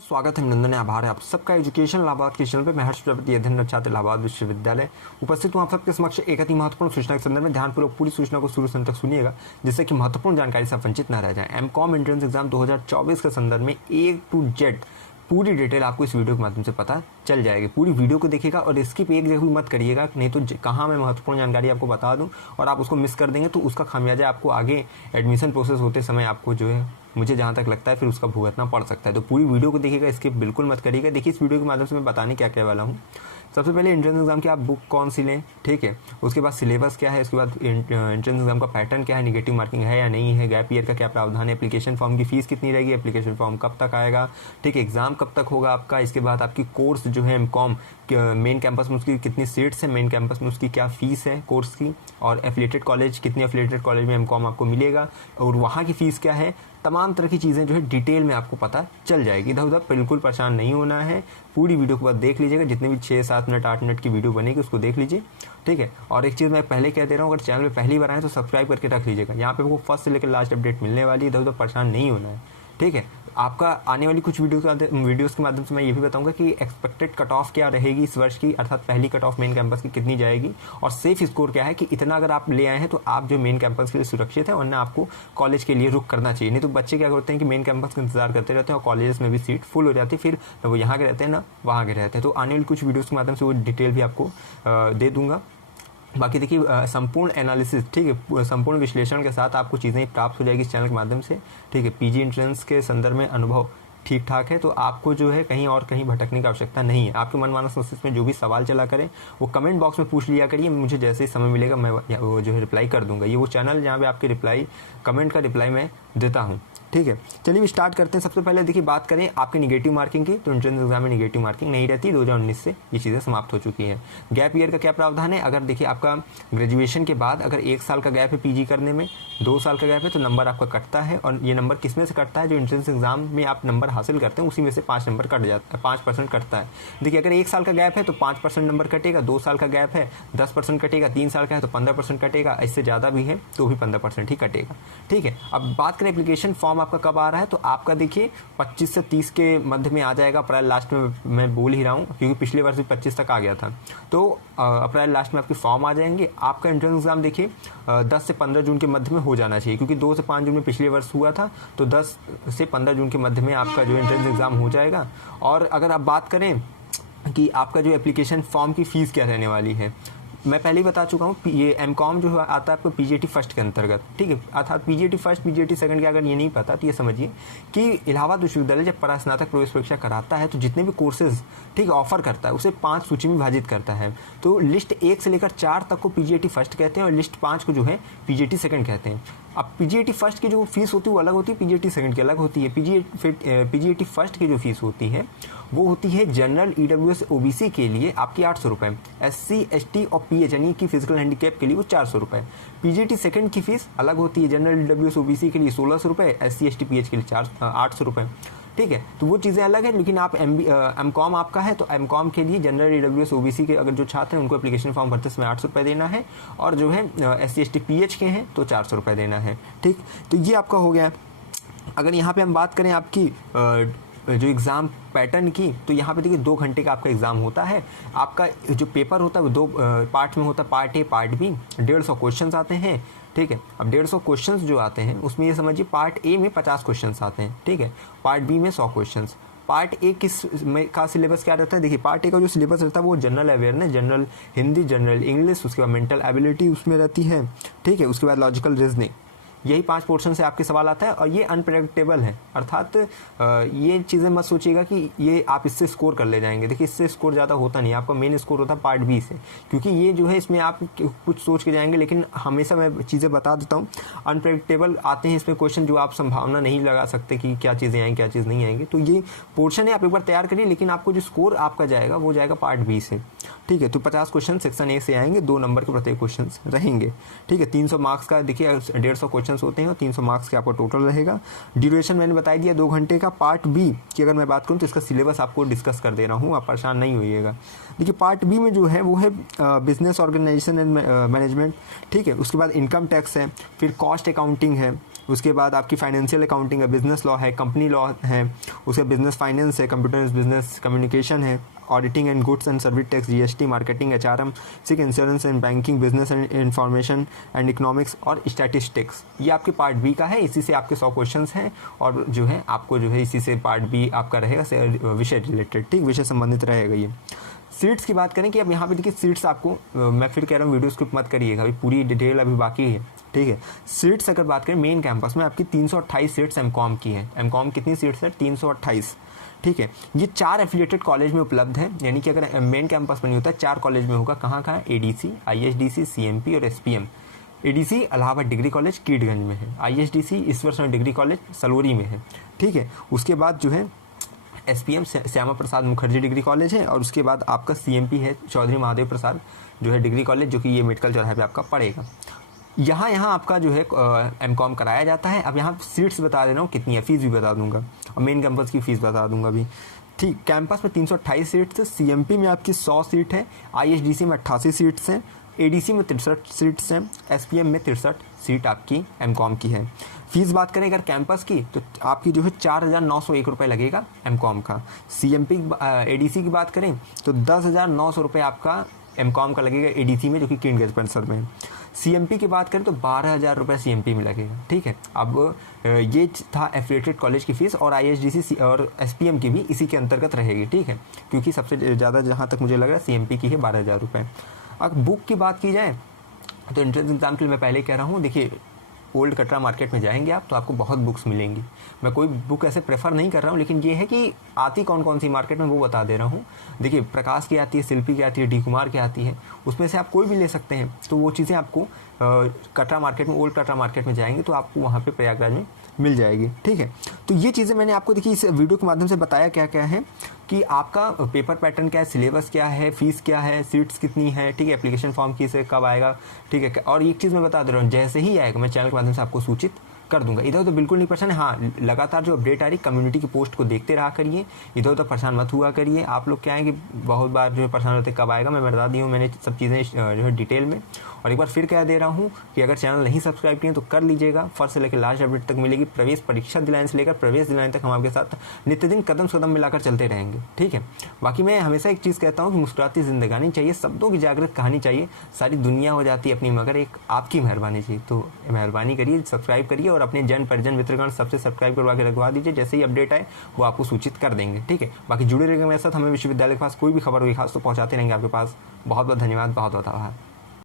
स्वागत है, अभिनंदन है, आभार है आप सबका एजुकेशन इलाहाबाद के चैनल पे। मैं हर्ष प्रजापति, अध्ययन छात्र इलाहाबाद विश्वविद्यालय उपस्थित हूँ आप सबके समक्ष एक अति महत्वपूर्ण सूचना के संदर्भ में। ध्यानपूर्वक पूरी सूचना को शुरू से अंत तक सुनिएगा, जिससे कि महत्वपूर्ण जानकारी से वंचित न रह जाए। एमकॉम एंट्रेंस एग्जाम 2024 के संदर्भ में A to Z पूरी डिटेल आपको इस वीडियो के माध्यम से पता चल जाएगी। पूरी वीडियो को देखिएगा और स्किप एक जगह भी मत करिएगा, नहीं तो कहाँ मैं महत्वपूर्ण जानकारी आपको बता दूं और आप उसको मिस कर देंगे तो उसका खामियाजा आपको आगे एडमिशन प्रोसेस होते समय आपको जो है, मुझे जहाँ तक लगता है, फिर उसका भुगतना पड़ सकता है। तो पूरी वीडियो को देखिएगा, स्किप बिल्कुल मत करिएगा। देखिए, इस वीडियो के माध्यम से मैं बताने क्या क्या वाला हूँ। सबसे पहले एंट्रेंस एग्जाम की आप बुक कौन सी लें, ठीक है। उसके बाद सिलेबस क्या है, उसके बाद एंट्रेंस एग्जाम का पैटर्न क्या है, निगेटिव मार्किंग है या नहीं है, गैप ईयर का क्या प्रावधान है, एप्लीकेशन फॉर्म की फीस कितनी रहेगी, एप्लीकेशन फॉर्म कब तक आएगा, ठीक है, एग्जाम कब तक होगा आपका। इसके बाद आपकी कोर्स जो है एमकॉम मेन कैंपस में उसकी कितनी सीट्स है, मेन कैंपस में उसकी क्या फीस है कोर्स की, और एफिलिएटेड कॉलेज कितनी एफिलिएटेड कॉलेज में एमकॉम आपको मिलेगा और वहाँ की फ़ीस क्या है। तमाम तरह की चीज़ें जो है डिटेल में आपको पता चल जाएगी। इधर उधर बिल्कुल परेशान नहीं होना है, पूरी वीडियो को बाद देख लीजिएगा। जितने भी 6, 7 मिनट 8 मिनट की वीडियो बनेगी उसको देख लीजिए, ठीक है। और एक चीज़ मैं पहले कह दे रहा हूँ, अगर चैनल में पहली बार आए तो सब्सक्राइब करके रख लीजिएगा। यहाँ पे आपको फर्स्ट से लेकर लास्ट अपडेट मिलने वाली है, इधर उधर परेशान नहीं होना है, ठीक है। आपका आने वाली कुछ वीडियोस के माध्यम से मैं ये भी बताऊंगा कि एक्सपेक्टेड कट ऑफ क्या रहेगी इस वर्ष की, अर्थात पहली कट ऑफ मेन कैंपस की कितनी जाएगी, और सेफ स्कोर क्या है कि इतना अगर आप ले आए हैं तो आप जो मेन कैंपस के लिए सुरक्षित है, वरना आपको कॉलेज के लिए रुक करना चाहिए। नहीं तो बच्चे क्या करते हैं कि मेन कैंपस का इंतजार करते रहते हैं और कॉलेजेस में भी सीट फुल हो जाती है, फिर वो यहाँ के रहते हैं ना वहाँ के रहते हैं। तो आने वाली कुछ वीडियोज़ के माध्यम से वो डिटेल भी आपको दे दूँगा। बाकी देखिए, संपूर्ण एनालिसिस, ठीक है, संपूर्ण विश्लेषण के साथ आपको चीज़ें प्राप्त हो जाएगी इस चैनल के माध्यम से, ठीक है। पीजी एंट्रेंस के संदर्भ में अनुभव ठीक ठाक है, तो आपको जो है कहीं और कहीं भटकने की आवश्यकता नहीं है। आपके मनमानस मस्तिष्क में जो भी सवाल चला करें वो कमेंट बॉक्स में पूछ लिया करिए, मुझे जैसे ही समय मिलेगा मैं वो जो है रिप्लाई कर दूंगा। ये वो चैनल जहाँ पे आपके रिप्लाई, कमेंट का रिप्लाई मैं देता हूँ, ठीक है। चलिए स्टार्ट करते हैं। सबसे पहले देखिए, बात करें आपके निगेटिव मार्किंग की, तो एंट्रेंस एग्जाम में निगेटिव मार्किंग नहीं रहती। 2019 से ये चीज़ें समाप्त हो चुकी हैं। गैप ईयर का क्या प्रावधान है, अगर देखिए आपका ग्रेजुएशन के बाद अगर 1 साल का गैप है पीजी करने में, 2 साल का गैप है, तो नंबर आपका कटता है। और ये नंबर किस में से कटता है, जो एंट्रेंस एग्जाम में आप नंबर हासिल करते हैं उसी में से 5 नंबर कट जाता है, 5% कटता है। देखिए, अगर 1 साल का गैप है तो 5% नंबर कटेगा, 2 साल का गैप है 10% कटेगा, 3 साल का है तो 15% कटेगा, इससे ज़्यादा भी है तो भी 15% ही कटेगा, ठीक है। अब बात करें एप्लीकेशन फॉर्म आपका कब आ रहा है, तो आपका देखिए 25 से 30 के मध्य में आ जाएगा। अप्रैल लास्ट में मैं बोल ही रहा हूँ क्योंकि पिछले वर्ष भी 25 तक आ गया था, तो अप्रैल लास्ट में आपके फॉर्म आ जाएंगे। आपका एंट्रेंस एग्जाम देखिए 10 से 15 जून के मध्य में हो जाना चाहिए, क्योंकि 2 से 5 जून में पिछले वर्ष हुआ था, तो 10 से 15 जून के मध्य में आपका जो एंट्रेंस एग्जाम हो जाएगा। और अगर आप बात करें कि आपका जो एप्लीकेशन फॉर्म की फ़ीस क्या रहने वाली है, मैं पहले ही बता चुका हूँ। ये एमकॉम जो आता है आपको पीजीटी फर्स्ट के अंतर्गत, ठीक है। अर्थात पीजीटी फर्स्ट पीजीटी सेकंड के अगर ये नहीं पता तो ये समझिए कि इलाहाबाद विश्वविद्यालय जब परास्नातक प्रवेश परीक्षा कराता है तो जितने भी कोर्सेज, ठीक है, ऑफर करता है उसे 5 सूची में विभाजित करता है। तो लिस्ट 1 से लेकर 4 तक को पीजीटी फर्स्ट कहते हैं और लिस्ट 5 को जो है पीजीटी सेकंड कहते हैं। अब पीजीटी फर्स्ट की जो फीस होती है वो अलग होती है, पीजीटी सेकंड की अलग होती है। पीजीटी फर्स्ट की जो फीस होती है वो होती है जनरल, ईडब्ल्यूएस, ओबीसी के लिए आपकी 800 रुपये, एससी, एसटी और पीएच यानी कि फिजिकल हैंडीकैप के लिए वो 400 रुपये। पीजीटी सेकंड की फीस अलग होती है, जनरल, ईडब्ल्यूएस, ओबीसी के लिए 1600 रुपये, एससी, एसटी, पीएच के लिए 800 रुपये, ठीक है। तो वो चीज़ें अलग है। लेकिन आप एमकॉम आपका है तो एमकॉम के लिए जनरल, ईडब्ल्यूएस, ओबीसी के अगर जो छात्र हैं उनको एप्लीकेशन फॉर्म भरते समय 800 रुपये देना है, और जो है एससी, एसटी, पीएच के हैं तो 400 रुपये देना है, ठीक। तो ये आपका हो गया। अगर यहाँ पे हम बात करें आपकी जो एग्ज़ाम पैटर्न की, तो यहाँ पे देखिए 2 घंटे का आपका एग्ज़ाम होता है। आपका जो पेपर होता है वो 2 पार्ट में होता है, part A part B. 150 question आते हैं, ठीक है। अब 150 क्वेश्चन जो आते हैं उसमें ये समझिए पार्ट ए में 50 क्वेश्चन आते हैं, ठीक है, पार्ट बी में 100 क्वेश्चन। पार्ट ए का सिलेबस क्या रहता है, देखिए पार्ट ए का जो सिलेबस रहता है वो general awareness, general Hindi, general English, उसके बाद मेंटल एबिलिटी उसमें रहती है, ठीक है। उसके बाद लॉजिकल रीजनिंग, यही 5 पोर्शन से आपके सवाल आता है। और ये अनप्रेडिक्टेबल है, अर्थात ये चीज़ें मत सोचिएगा कि ये आप इससे स्कोर कर ले जाएंगे। देखिए इससे स्कोर ज़्यादा होता नहीं, आपका मेन स्कोर होता है पार्ट बी से, क्योंकि ये जो है इसमें आप कुछ सोच के जाएंगे। लेकिन हमेशा मैं चीज़ें बता देता हूँ, अनप्रेडिक्टेबल आते हैं इसमें क्वेश्चन जो आप संभावना नहीं लगा सकते कि क्या चीज़ें आएंगी क्या चीज़ नहीं आएंगी। तो ये पोर्शन है, आप एक बार तैयार करिए, लेकिन आपको जो स्कोर आपका जाएगा वो जाएगा पार्ट बी से, ठीक है। तो 50 क्वेश्चन सेक्शन ए से आएंगे, 2 नंबर के प्रत्येक क्वेश्चन रहेंगे, ठीक है। 300 मार्क्स का देखिए 150 क्वेश्चन होते हैं और 300 मार्क्स के आपको टोटल रहेगा। ड्यूरेशन मैंने बता दिया 2 घंटे का। पार्ट बी की अगर मैं बात करूं तो इसका सिलेबस आपको डिस्कस कर दे रहा हूं, आप परेशान नहीं होइएगा। देखिए पार्ट बी में जो है वो है बिजनेस ऑर्गेनाइजेशन एंड मैनेजमेंट, ठीक है। उसके बाद इनकम टैक्स है, फिर कॉस्ट अकाउंटिंग है, उसके बाद आपकी फाइनेंशियल अकाउंटिंग है, बिजनेस लॉ है, कंपनी लॉ है, उसका बिजनेस फाइनेंस है, कंप्यूटर बिजनेस कम्युनिकेशन है, auditing and goods and service tax, GST, marketing, HRM, sick insurance and banking, business and information and economics और स्टैटिस्टिक्स। ये आपके पार्ट बी का है, इसी से आपके 100 क्वेश्चंस हैं और जो है आपको जो है इसी से पार्ट बी आपका रहेगा विषय रिलेटेड, ठीक, विषय संबंधित रहेगा। ये सीट्स की बात करें कि अब यहाँ पे देखिए सीट्स आपको मैं फिर कह रहा हूँ वीडियो स्किप मत करिएगा, अभी पूरी डिटेल अभी बाकी है, ठीक है। सीट्स अगर बात करें मेन कैंपस में आपकी 328 सीट्स एमकॉम की है। एमकॉम कितनी सीट्स है? 328, ठीक है। ये 4 एफिलिएटेड कॉलेज में उपलब्ध है, यानी कि अगर मेन कैंपस में नहीं होता 4 कॉलेज में होगा। कहाँ कहाँ? एडीसी, आईएसडीसी, सीएमपी और SPM. ADC Allahabad degree college Keetganj में है, ISDC Ishwar Singh degree college Salori में है, ठीक है। उसके बाद जो है SPM Shyama Prasad Mukherjee degree college है और उसके बाद आपका सीएमपी है चौधरी महादेव प्रसाद जो है डिग्री कॉलेज, जो कि ये मेडिकल चौराहे पे आपका पड़ेगा। यहाँ आपका जो है एमकॉम कराया जाता है। अब यहाँ सीट्स बता दे रहा हूँ कितनी है, फीस भी बता दूंगा और मेन कैंपस की फीस बता दूंगा भी, ठीक। कैंपस में 328 सीट्स है, सीएमपी में आपकी 100 सीट है, आईएसडीसी में 88 सीट्स हैं, एडीसी में 63 सीट्स हैं, एसपीएम में 63 सीट आपकी एमकॉम की है। फीस बात करें अगर कैंपस की तो आपकी जो है 4,901 रुपये लगेगा एमकॉम का। सीएमपी एडीसी की बात करें तो 10,900 रुपये आपका एमकॉम का लगेगा एडीसी में, जो कि किंडगंज परिसर में। सीएमपी की बात करें तो 12,000 रुपये सीएमपी में लगेगा, ठीक है। अब ये था एफिलिएटेड कॉलेज की फ़ीस और आईएसडीसी और एसपीएम की भी इसी के अंतर्गत रहेगी, ठीक है, क्योंकि सबसे ज़्यादा जहाँ तक मुझे लग रहा है सीएमपी की है 12,000 रुपये। अगर बुक की बात की जाए तो एंट्रेंस एग्जाम के लिए मैं पहले कह रहा हूँ, देखिए ओल्ड कटरा मार्केट में जाएंगे आप तो आपको बहुत बुक्स मिलेंगी। मैं कोई बुक ऐसे प्रेफर नहीं कर रहा हूँ, लेकिन ये है कि आती कौन कौन सी मार्केट में वो बता दे रहा हूँ। देखिए प्रकाश की आती है, शिल्पी की आती है, डी कुमार की आती है, उसमें से आप कोई भी ले सकते हैं। तो वो चीज़ें आपको कटरा मार्केट में, ओल्ड कटरा मार्केट में जाएंगे तो आपको वहाँ पे प्रयागराज में मिल जाएगी, ठीक है। तो ये चीज़ें मैंने आपको देखिए इस वीडियो के माध्यम से बताया क्या क्या है, कि आपका पेपर पैटर्न क्या है, सिलेबस क्या है, फीस क्या है, सीट्स कितनी है, ठीक है, एप्लीकेशन फॉर्म किसे कब आएगा, ठीक है। और एक चीज़ मैं बता दे रहा हूँ, जैसे ही आएगा मैं चैनल के माध्यम से आपको सूचित कर दूंगा। इधर उधर बिल्कुल नहीं परेशान, हाँ लगातार जो अपडेट आ रही कम्युनिटी की पोस्ट को देखते रहा करिए, इधर उधर परेशान मत हुआ करिए। आप लोग क्या है कि बहुत बार जो है परेशान होते कब आएगा, मैं बता दी हूँ मैंने सब चीज़ें जो है डिटेल में। और एक बार फिर कह दे रहा हूँ कि अगर चैनल नहीं सब्सक्राइब किए तो कर लीजिएगा। फर्स्ट से लेकर लास्ट अपडेट तक मिलेगी, प्रवेश परीक्षा दिलाने से लेकर प्रवेश दिलाने तक हम आपके साथ नित्य दिन कदम से कदम मिलाकर चलते रहेंगे, ठीक है। बाकी मैं हमेशा एक चीज़ कहता हूँ कि मुस्कुराती जिंदगानी चाहिए, शब्दों की जागृत कहानी चाहिए, सारी दुनिया हो जाती है अपनी मगर एक आपकी मेहरबानी चाहिए। तो मेहरबानी करिए, सब्सक्राइब करिए और अपने जन परिजन मित्रगण सबसे सब्सक्राइब करवा के रखवा दीजिए, जैसे ही अपडेट आए वो आपको सूचित कर देंगे, ठीक है। बाकी जुड़े रहेंगे मेरे साथ, हमें विश्वविद्यालय के पास कोई भी खबर हुई खास तो पहुँचाते रहेंगे आपके पास। बहुत बहुत धन्यवाद, बहुत बहुत आभार।